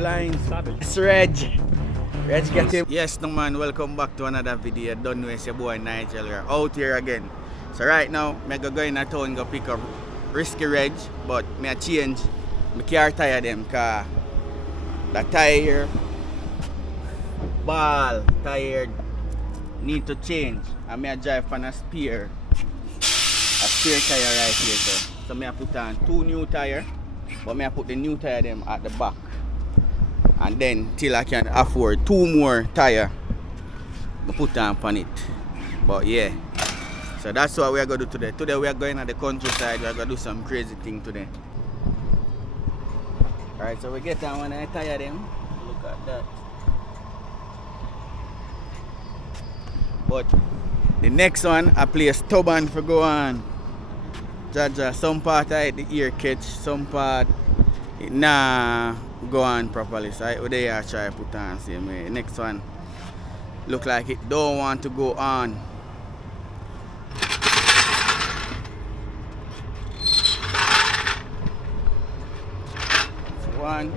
blind. It's Reg get him. Yes, no man, welcome back to another video. Don't know it's your boy Nigel. We're out here again. So right now, I go in a town go pick up Risky Reg, but I change my car tire them cause the tire here, ball tire need to change. And I drive on a spare tire right here. So I put on 2 new tires, but I put the new tire them at the back. And then till I can afford 2 more tires, I put on it. But yeah, so that's what we are going to do today. Today we are going to the countryside. We are going to do some crazy thing today. Alright, so we get on one of the tire them. Look at that. But the next one, I play stubborn for go on. Jaja, some part I the ear catch, some part it nah go on properly. So I they are try to put on same way. Next one look like it don't want to go on. So one.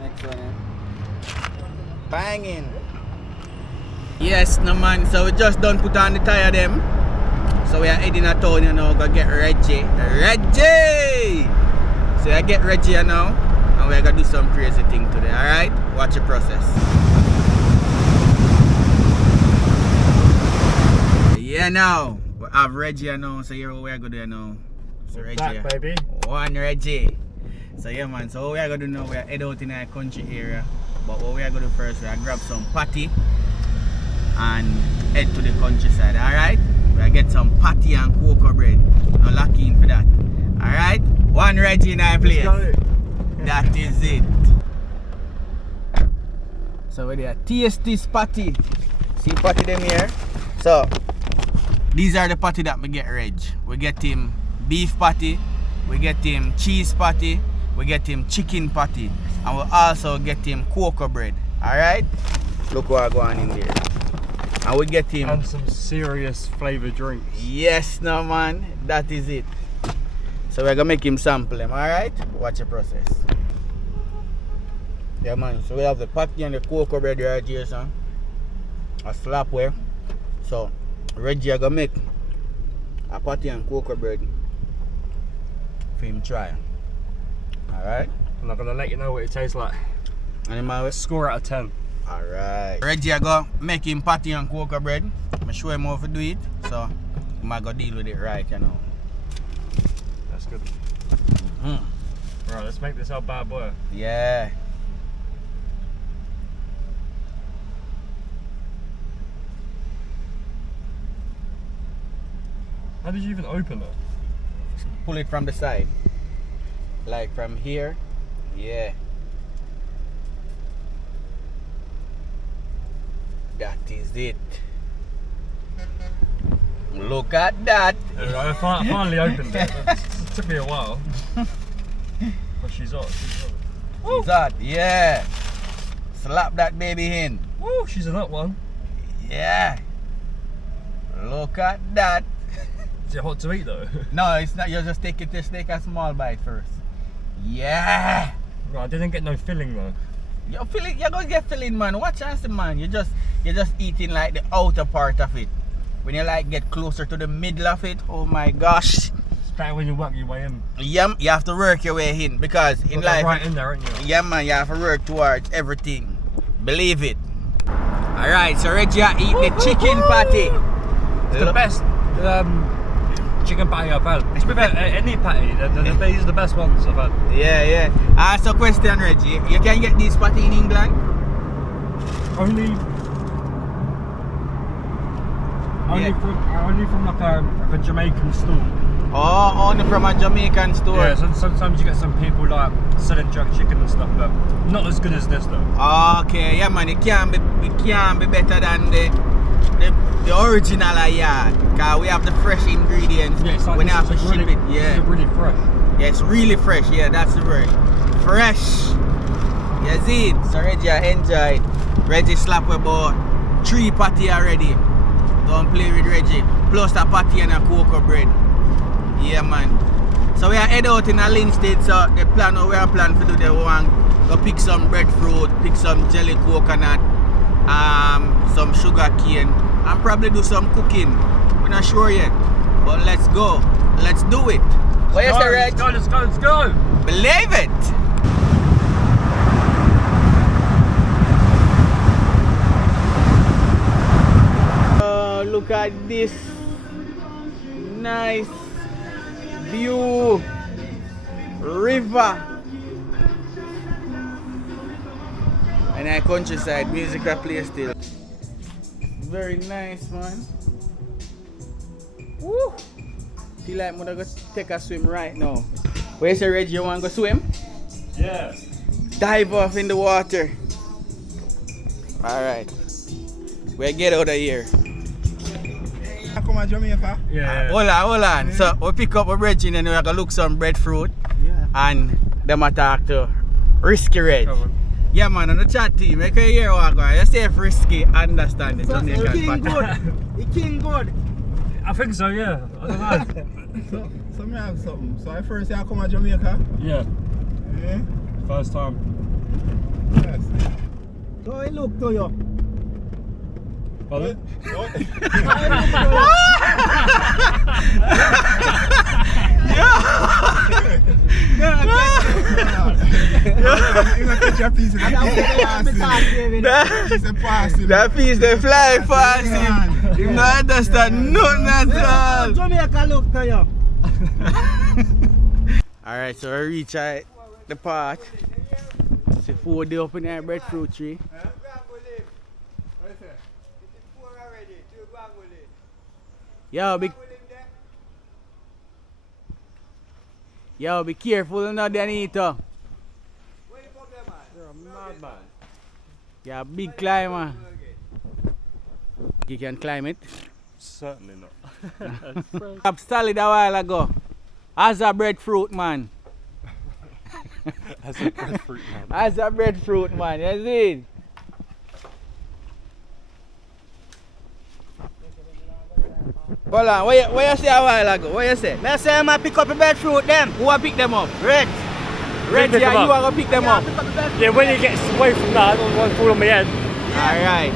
Next one. Banging. Yes, no man, so we just done put on the tire them. So we are heading a town, you know, go get Reggie. So I get Reggie now, and we're gonna do some crazy thing today, alright? Watch the process. Yeah now, we have Reggie now, so here we're gonna do now. So Reggie. Back, baby. One Reggie. So yeah man, so what we're gonna do now, we're head out in a country area. But what we're gonna do first, we're gonna grab some patty and head to the countryside, alright? We'll get some patty and cocoa bread. Now lock in for that. Alright? One Reggie in our place. That is it. So we there taste this patty. See patty them here? So these are the patty that we get Reg. We get him beef patty, we get him cheese patty, we get him chicken patty, and we also get him cocoa bread. Alright? Look what going on in there. And we get him and some serious flavoured drinks. Yes, no man, that is it. So we're gonna make him sample them, alright? Watch the process. Yeah man, so we have the patty and the cocoa bread right here, son. A slap way. So Reggie gonna make a patty and cocoa bread for him try. Alright? I'm not gonna let you know what it tastes like. Animal score out of 10. Alright. Reggie I go make him patty and cocoa bread. I show him how to do it. So I might go deal with it right, you know. That's good. Right, let's make this our bad boy. Yeah. How did you even open it? Pull it from the side. Like from here. Yeah. That is it. Look at that. I finally opened it. It took me a while. But she's hot. She's hot, yeah. Slap that baby in. Woo, she's a hot one. Yeah. Look at that. Is it hot to eat though? No, it's not. You just take a small bite first. Yeah. Right, I didn't get no filling though. You're gonna get filling, man. What chance, man? You're just eating like the outer part of it. When you like get closer to the middle of it, oh my gosh. It's better when you work your way in. Yeah, you have to work your way in because in life, right in there, aren't you? Yeah, man, you have to work towards everything. Believe it. Alright, so Reggie eat the chicken patty. It's the best chicken patty I've had. It's about any patty. These are the best ones I've had. Yeah, yeah. Ask a question, Reggie. You can get this patty in England? Only from like a Jamaican store. Oh, only from a Jamaican store. Yeah, so sometimes you get some people like selling jerk chicken and stuff, but not as good as this though. Okay, yeah man, it can be better than the original yard. Cause we have the fresh ingredients. Yeah, it's like when you have to ship really, it. Yeah. It's really fresh. Yeah, it's really fresh. Yeah, that's the word. Fresh. You see it? So Reggie, enjoy it. Reggie slap about 3 patty already. Don't play with Reggie. Plus a patty and a cocoa bread. Yeah man. So we are head out in a Lynn State, so the plan we are plan to do the one go pick some breadfruit, pick some jelly coconut, some sugar cane, and probably do some cooking. We're not sure yet. But let's go. Let's do it. What you say, Reg? Let's go. Believe it! Oh, look at this nice view, river, and our countryside, music I play still. Very nice, man. Woo! Feel like I'm gonna go take a swim right now. Where you say, Reggie, you wanna go swim? Yeah. Dive off in the water. Alright. We get out of here. Come on, Jamaica. Yeah. Hold on. So we pick up a Reggie and then we're gonna look some breadfruit. Yeah. And them attack to Risky Reg. Yeah man, on the chat team, make you hear what going. You say Risky, understand it. So, Jamaican the king pattern. good. The king good. I think so, yeah. I don't know. So me have something. So I first say I come to Jamaica. Yeah. Yeah. First time. Yes. So I look to you. Pardon? What? That piece they fly fast. You don't understand nothing at all. Jamaica look to you. Alright, so we reach the park. See food they up in the breadfruit tree. Yo, be careful now, Danito. You're a madman. You're a big climber. You can climb it. Certainly not. Up solid a while ago. As a breadfruit man. As a breadfruit man. As a breadfruit man, you see? Hold on, what you say a while ago? What you say? I say I pick up the breadfruit them. Who will pick them up? Red. Red, pick yeah, them you up. are going to pick them up. Yeah, when he gets away from that, I don't want to fall on my head. Alright.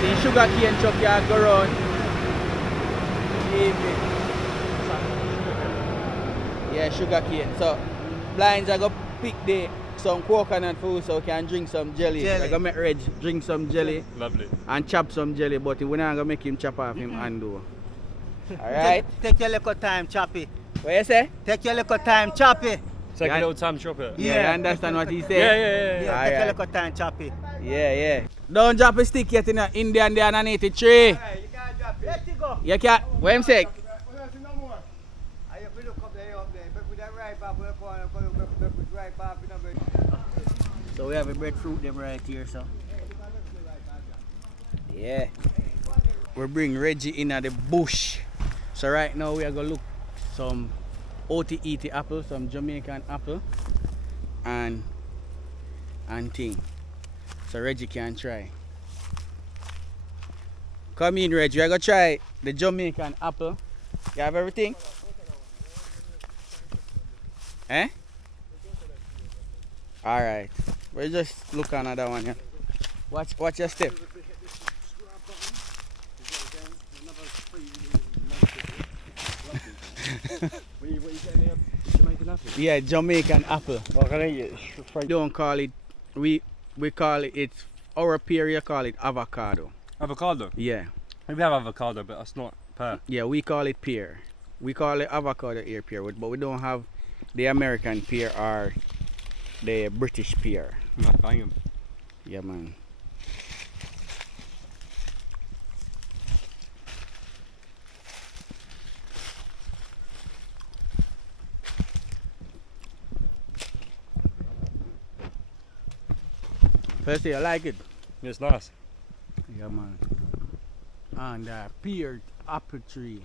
The sugar cane truck you go around. Yeah, sugar cane. So, blinds are going to pick some coconut food so we can drink some jelly. I'm going to make Reg drink some jelly. Lovely. And chop some jelly, but we're not going to make him chop off him and do. Alright? Take your little time, choppy. What you say? Take your little time, choppy. Take Yeah. a little time to chop it. Yeah, you understand what he said? Yeah. Yeah, take your Alright. little time, choppy. Yeah. Don't drop a stick yet in the Indian there underneath the tree. You can't drop it. Let it go. You can't. What him say? So we have a breadfruit them right here, so. Yeah. We bring Reggie in at the bush. So right now we are gonna look some OTET apple, some Jamaican apple, and thing. So Reggie can try. Come in, Reggie. We're gonna try the Jamaican apple. You have everything? Eh? Alright. We'll just look on another one here. Watch your step. What you getting there? Jamaican apple? Yeah, Jamaican apple. Well, I can eat it We don't call it, we call it, it's our pear, you call it avocado. Avocado? Yeah. Maybe have avocado, but that's not pear. Yeah, we call it pear. We call it avocado ear pear, but we don't have the American pear or the British pear. No, bang 'em. Yeah, man. Firstly, I like it. It's nice. Yeah, man. And pear apple tree.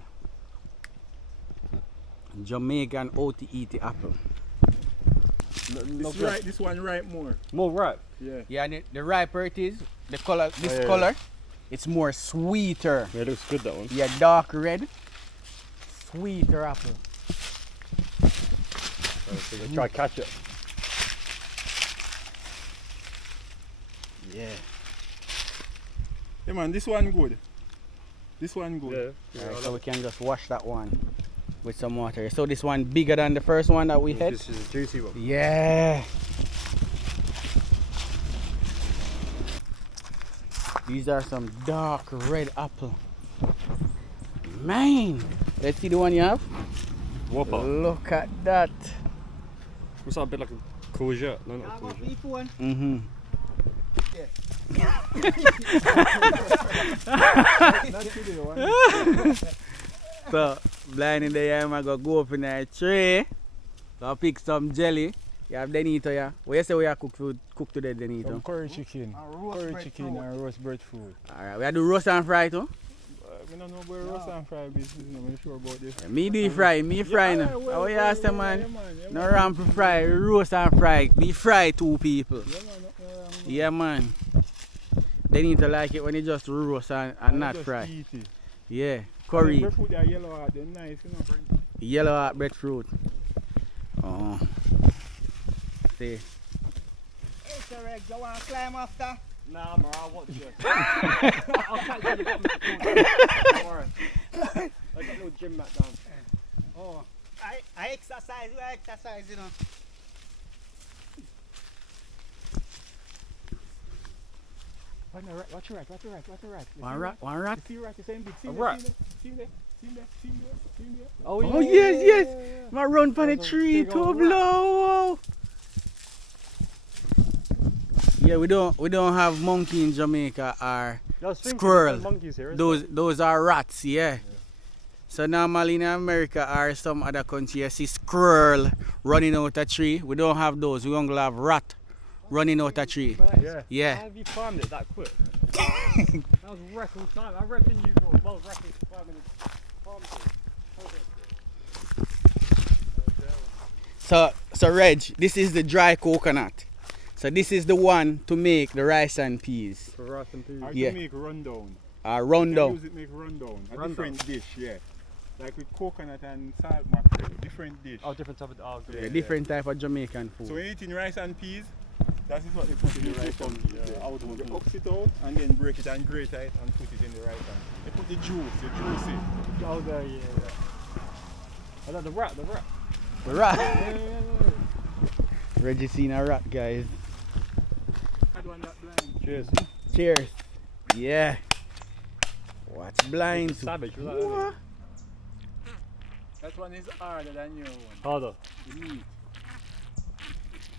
Jamaican OTET apple. This one ripe more. More ripe. Yeah. Yeah, and the riper it is, the color, this yeah. color, it's more sweeter. Yeah, it looks good, that one. Yeah, dark red, sweeter apple. So they try to catch it. Yeah. Yeah, man, this one good. This one good. Yeah. Alright, so we can just wash that one with some water. So this one bigger than the first one that we had? This is a juicy one. Yeah. These are some dark red apple. Man, let's see the one you have. Whopper. Look at that. What's that, a bit like a courgette? No, not a courgette. Mm-hmm. So, blind in the air, I'm gonna go up in the tree. Go pick some jelly. You have Denito, yeah? What you say we have cook today, Denito? Some curry chicken. And roast breadfruit. Alright, we have do roast and fry too? I don't know about roast and fry business. I'm not sure about this. Yeah, me do fry now. How you ask them, man? No ramp fry, roast and fry. We fry two people. Yeah, man. They need to like it when you just roast and not fry. Yeah, curry. Breadfruit, they are yellow heart, they're nice, you know. Yellow heart breadfruit. Oh. See. Hey, Sir Reg, you want to climb after? Nah, man, I'll watch you. I'll catch you at the bottom of the corner. Don't worry. I got no gym mat down. Oh, I exercise, you exercise, you know. Watch your right. One rat. See right, the same big. See A there, rat. see there. Oh, yes. I run for the tree to blow. Yeah, we don't have monkey in Jamaica or squirrel. Monkeys here, Those are rats, yeah. So normally in America or some other country, you see squirrel running out a tree. We don't have those. We only have rat running out a tree. Yeah. How have you climbed it that quick? That was record time. I reckon you got well record climbing the palm tree. So Reg, this is the dry coconut. So this is the one to make the rice and peas. For rice and peas. Or Yeah. to make rundown. Rundown. Use it make rundown. A Rundown. different dish, yeah. Like with coconut and salt mackerel, different dish. Oh, different type of. Oh, good. Yeah, different type of Jamaican So food. when you're eating rice and peas, that is what they put in the rice and peas. They ox it out and then break it and grate it and put it in the rice and peas. They put the juice in. Oh, there, yeah. Oh, no, the rat. The rat. Reggie seen a rat, guys. Had one that blind. Cheers. Cheers. Yeah. What's blind? Savage, was that What? earlier? That one is harder than your one. Harder. The meat.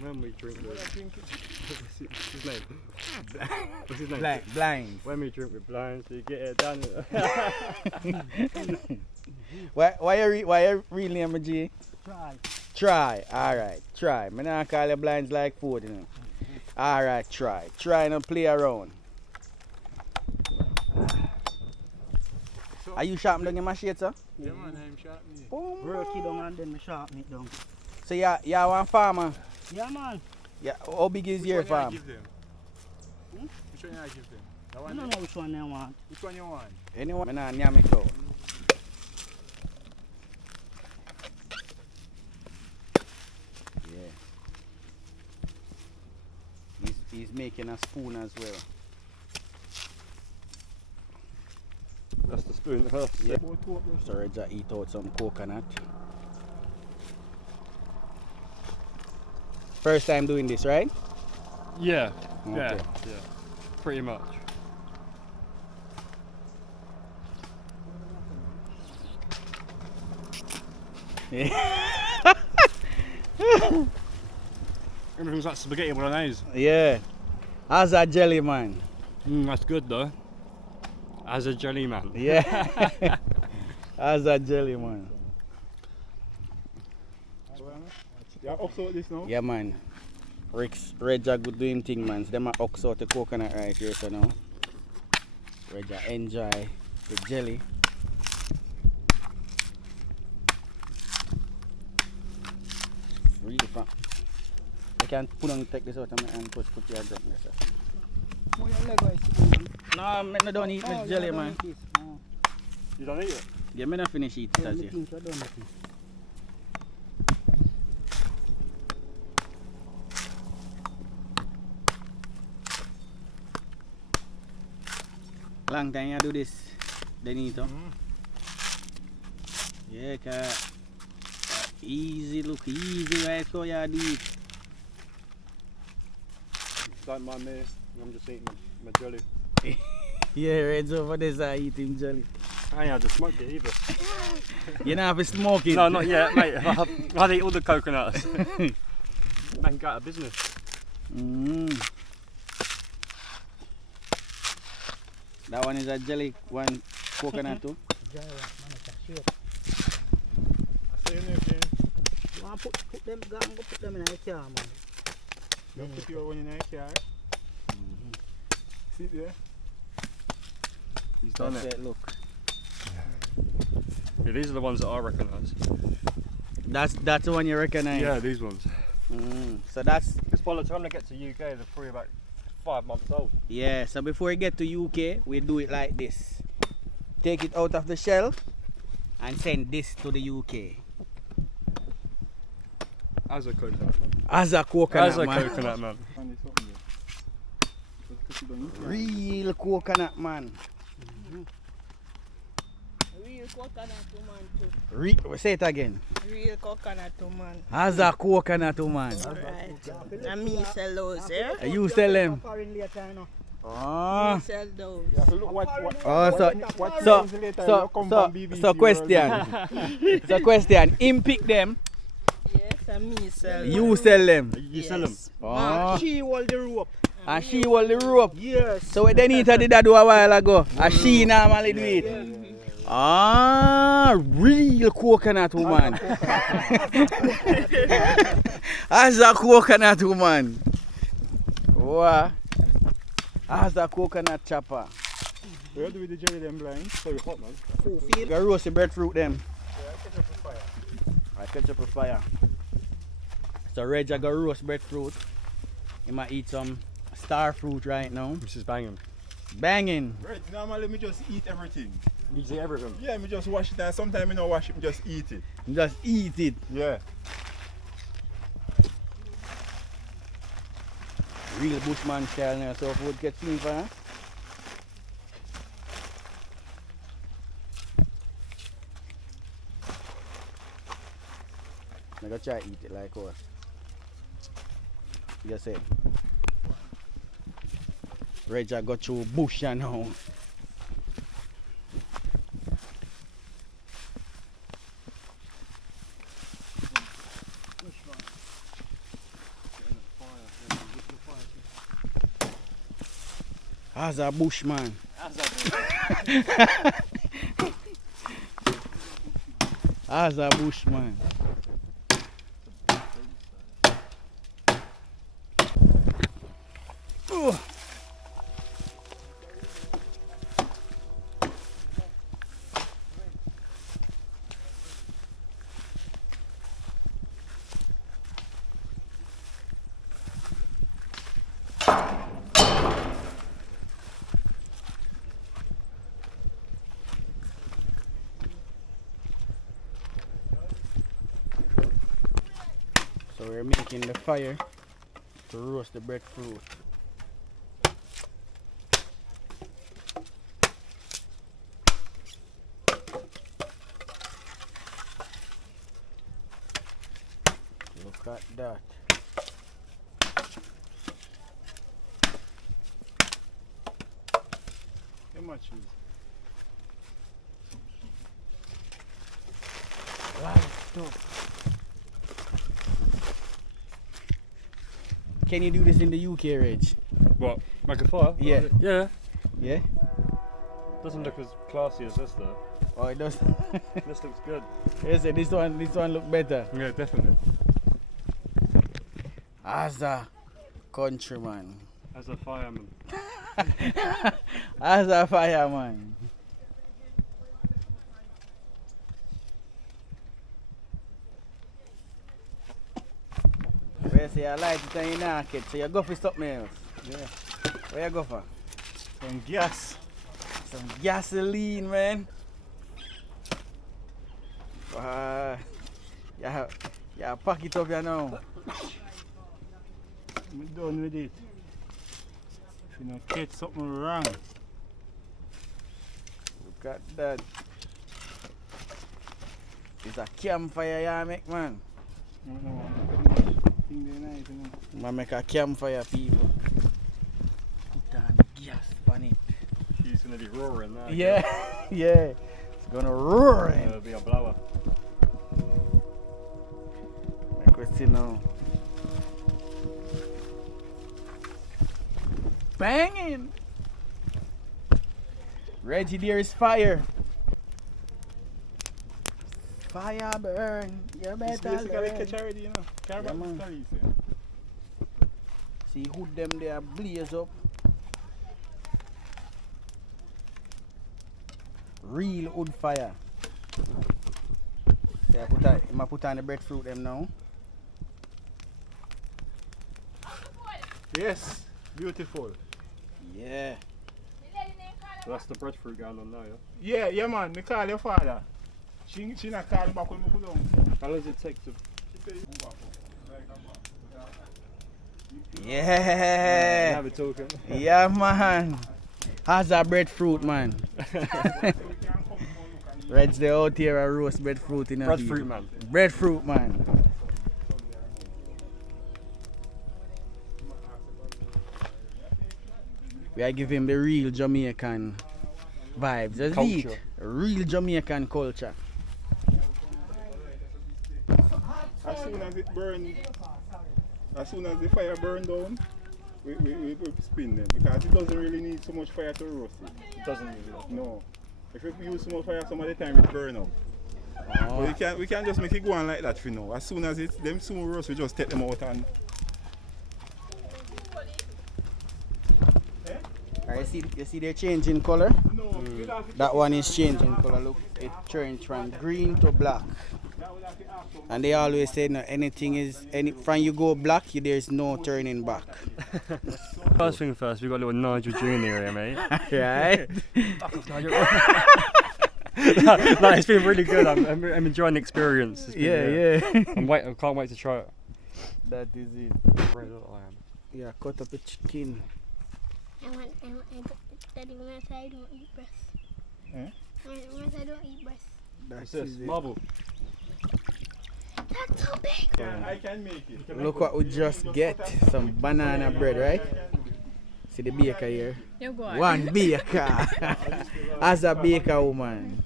When we drink What I with. think it- What's his name? What's his name? Blind. When we drink with blinds, you get it done. Why you real name, G? Try. Try. Alright, try. Me not call you blinds like food, you know. Alright, try. Try and play around. Are you sharpening down your machete, sir? Yeah, man, I'm sharp me. Boom, Work it boom. down and then me sharpen it down. So you one farmer? Yeah, man. Yeah. How big is your Which one you farm? give them? Which one you give them? That I one don't there? know which one they want. Which one you want? Anyone? Me not nyam it out. Yeah. He's making a spoon as well. That's the spoon. Yeah. So Reja eat out some coconut. First time doing this, right? Yeah. Okay. Yeah. Pretty much. Everything's like spaghetti bolognese. Yeah. How's that jelly, man? That's good though. As a jelly man. Yeah. How's that jelly, man? Yeah, also this now. Yeah, man. Reja good doing thing, man. So them a ox out the coconut right here, so now. Reja enjoy the jelly. Really fun. I can put on take this out of my hand, put your drop this. Put your leg right here. No, I don't eat the jelly, man. Oh, You don't eat it? Yeah, I not finish eating yeah, it. me think you done it. Long time you do this, Denito. Yeah, cause easy, look easy, right? So you do it. Don't mind me, I'm just eating my jelly. Yeah, Red's over there eating jelly. I ain't had to smoke it either. You don't have to smoke it? No, not yet, mate. I'd eat all the coconuts. Man, go out of business. That one is a jelly, one coconut too. Jelly, man, it's a shape. I say anything. You want to put them, go and go put them in a car, man. You put your one in a car. See there? He's done That's it. it, look. Yeah, these are the ones that I recognise. That's the one you recognize? Yeah, these ones. So that's, Because by the time they get to UK, they're probably about 5 months old. yeah, so before we get to UK, we do it like this. Take it out of the shell and send this to the UK. As a coconut man. As a coconut, As a man. coconut man. And there's something there. Just put it down here. Real coconut, man. Real coconut woman too. Say it again. Real coconut woman. As a coconut, man. Right. And me sell those, yeah? You sell them? Foreign later, you know. Oh. Me sell those. You have to look what So, years later so, you come so, from BBC so question. So question. Him pick them, Yes, and me sell you sell them. You sell them? Oh. She hold the rope. And she hold the rope. Yes. So what Denita did that do a while ago. And she normally do it. Ah, real coconut woman. As a coconut woman. Wow. As a coconut chopper. Where do we the jelly them blind? Very hot, man. You got roast the breadfruit them. I catch up a fire. So Reg I got roast breadfruit. He might eat some star fruit right now. This is banging. Banging. Right, normally me just eat everything. You eat everything. Yeah, me just wash it and sometimes me not wash it, me just eat it. Just eat it. Yeah. Real bushman style now, so food gets clean for her. I'm gonna try to eat it like what? You say. Reg I got through bush and now. As a bushman. As a bushman. Oh. So we're making the fire to roast the breadfruit. Look at that. How much is? Right stuff. Can you do this in the UK, Reg? What? Make a fire? Yeah. Yeah. Yeah? Doesn't look as classy as this though. Oh, it does. This looks good. Yes, this one look better. Yeah, definitely. As a countryman. As a fireman. As a fireman. Where say I light it and you knock it, so you go for something else. Yeah. Where you go for? Some gas. Some gasoline, man. Yeah, pack it up here now. I'm done with it. If you not catch something wrong. Look at that. It's a campfire you make, man. Man make a campfire, people. Put on gas on it. She's gonna be roaring now. Yeah, yeah. It's gonna roar. It'll be a blower. Make we see now. Banging. Reggie, there is fire. Fire burn. You It's better basically learn. catch already, you know. Carry back man. the stories, yeah. See who them there blaze up. Real wood fire. See, I put on the breadfruit them now. Yes, beautiful. Yeah. So that's the breadfruit going on now, yeah? Yeah, man, me call your father. She not call back when me put down. How long does it take to... Yeah. Have it talking? Yeah, man. How's that breadfruit, man? Red's the out here a roast breadfruit in a Breadfruit, man. Breadfruit, man. We are giving the real Jamaican vibes. That's it. Culture. Real Jamaican culture. As soon as it burn, as soon as the fire burn down, we spin them because it doesn't really need so much fire to roast it. It doesn't really. No. If you use so much fire, some of the time it burn up. But we can't just make it go on like that for now. As soon as them soon roast, we just take them out and. You see they're changing color? No, That one is changing color. Look, it changed from green to black. And they always say no, from you go black, there's no turning back. First thing first, we got a little Nigel Jr. here, mate. Right? Fuck off, Nigel. No, it's been really good. I'm enjoying the experience. It's been, Yeah. I can't wait to try it. That is it. Right, I am. Yeah, cut up a chicken. Daddy, when I say I don't eat breast. Eh? When I say I don't eat breast. What's That this? is it. Marble. That's so big. I can make it. Look what we just get. Some banana bread, right? See the baker here? You go on. One baker. As a baker woman.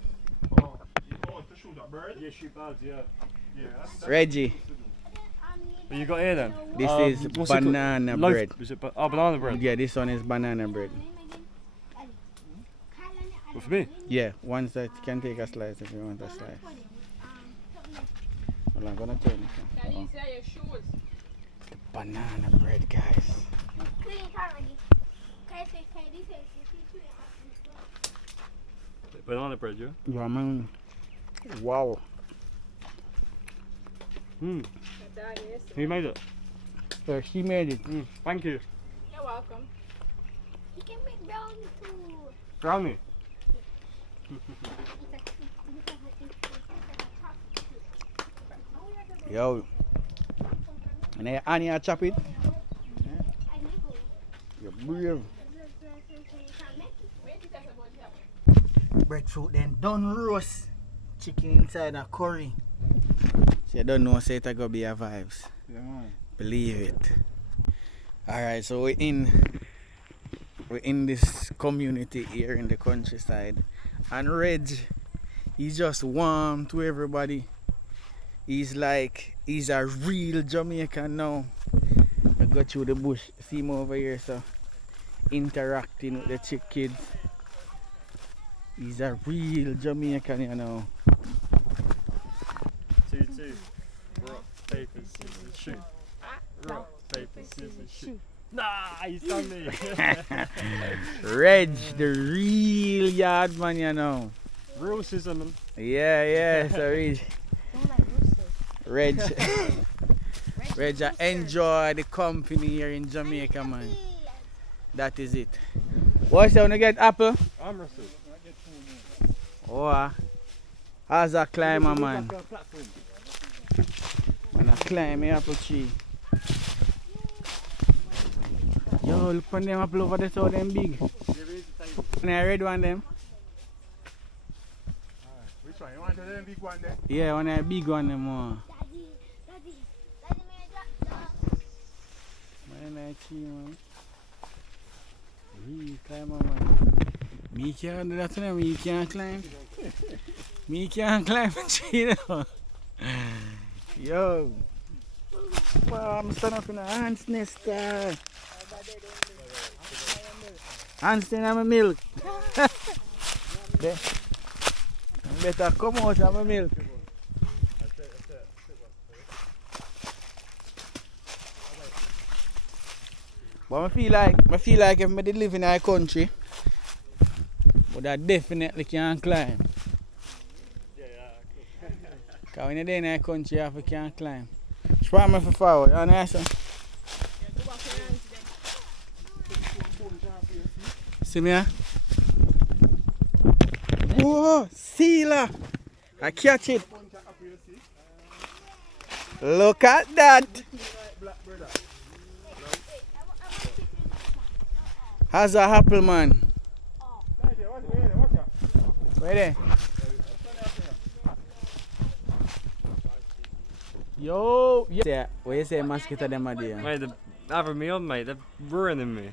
You want to shoot a bird? Yeah, shoot birds, yeah. Yeah, that's Reggie, What you got here then? this is what's it called? banana Loaf- bread. Is it banana bread? Yeah, this one is banana bread. What, for me? Yeah, one side you can take a slice if you want a slice. Well, I'm gonna turn it. Oh. The banana bread, guys. Banana bread, yeah? Yeah, man. Wow. Hmm. Who made it? She made it. Thank you. You're welcome. You can make brownie too. Brownie. Yo. And Annie, chop it. You're brave. Breadfruit then done roast. Chicken inside a curry. So you don't know, say it's gonna be a vibes. Yeah, man. Believe it. Alright, so we're in this community here in the countryside. And Reg, he's just warm to everybody. He's a real Jamaican now. I got through the bush, see him over here, so interacting with the chick kids. He's a real Jamaican, you know. 2-2. Rock, paper, scissors, shoot. Rock, paper, scissors, shoot. Nah, he's done me. Reg, the real yard man, you know. Real scissor, man. Yeah, so Reg, I enjoy the company here in Jamaica, man. That is it. What's that, wanna get apple? I'm Russell. Oh, how's that climber, man? Like a platform. Man, I climb the apple tree. Yo, look on them apple over there, so them big. And I red one them. Which one? You want the big one there? Yeah, one of the big one them more. Daddy, may I drop down? Man, I see man. He climb up, man. Me can't do that to them. Me can't climb. Me can't climb a tree now. Yo. Wow, I'm standing up in a ant's nest. Ants in my milk. Better come out of my milk. But I feel like if I did live in our country, but I definitely can't climb. Because when you're there in our country, you have to can't climb. Spread me for forward, you understand? See me? Whoa, sealer! I catch it. Look at that. How's that apple, man? Where there? Yo! Yeah. What you say mosquito them are there? Mate, they're having me on, mate. They're ruining me.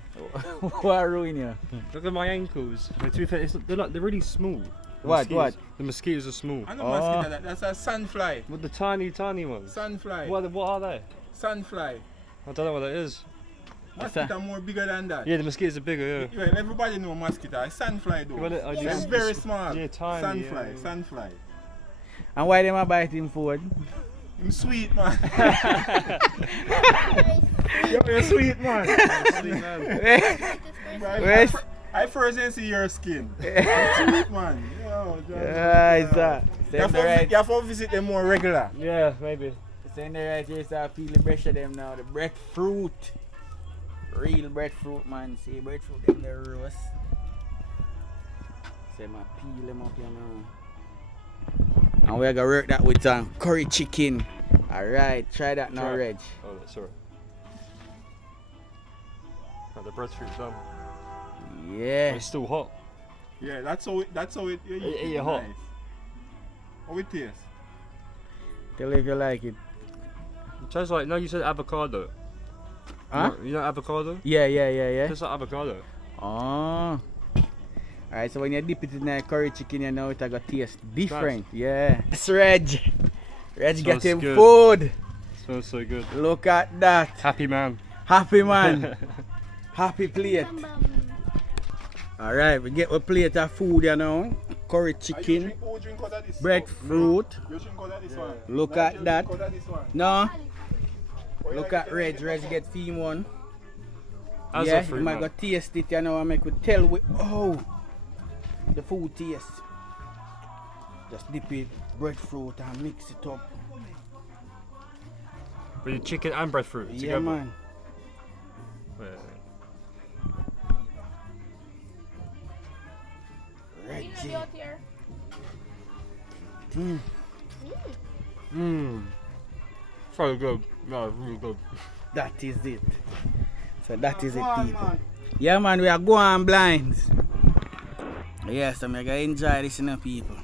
What ruin you? Look at my ankles. Mate, to be fair, they're really small. The What? mosquitoes- What? The mosquitoes are small. I know Oh. mosquito, that's a sunfly. What the tiny ones? Sunfly. What are they? Sunfly. I don't know what that is. Mosquito more bigger than that. Yeah, the mosquitoes are bigger, yeah. Well, everybody know mosquito. It's sunfly though. Well, I It's just- very small. Yeah, tiny. Sunfly, Yeah. sunfly. And why them a bite him food? I'm sweet, man. You're sweet, man. Where's- I first didn't see your skin. I'm sweet, man. Yo, Is that? you have to visit them more regular. Yeah, maybe. Send the right here, so I feel the pressure them now. The breadfruit. Real breadfruit, man. See, breadfruit in the roast. Say, I peel them up, you know. And we're gonna work that with some curry chicken. Alright, try that now, Try it. Reg. Oh, sorry. Oh, the breadfruit's done. Yeah. It's still hot. Yeah, that's how it. You Eat it it hot. nice. How it tastes? Tell if you like it. It tastes like, no, you said avocado. Huh? You know avocado? Yeah. It tastes like avocado. Oh. Alright, so when you dip it in that curry chicken, you know it's gonna taste different. Yeah. It's Reg. Reg Smells get him good. food. Smells so good. Look at that. Happy man. Happy man. Happy plate. Alright, we get a plate of food, you know. Curry chicken, Who drink out of this? breadfruit. You drink out of this one. Look Not at you that. drink out of this one. No, Or you look like at it- Reg. Reg get theme one. As Yeah, a you fruit might man. go taste it, you know, and make we tell we the food taste. Just dip it, breadfruit and mix it up. With the chicken and breadfruit Yeah, together. man. Wait. Reggie. So good. No, it's really good. That is it. So that is it, people. Yeah, man, we are going blinds. Yes, I'm gonna enjoy this, you know, people.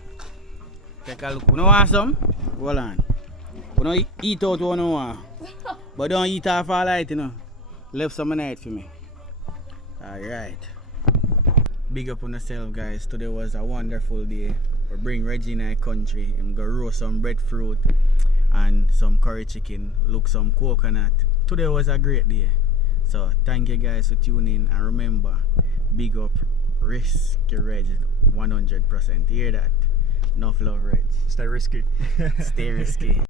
Take a look. You know want some? Hold on. You know eat out what you want. But don't eat half all night, you know. Left some night for me. Alright. Big up on yourself, guys. Today was a wonderful day. We bring Reggie in our country. I'm gonna roast some breadfruit and some curry chicken. Look some coconut. Today was a great day. So thank you guys for tuning in, and remember, big up Risky Reg 100%. Hear that? Enough love, Reg. Stay risky. Stay risky.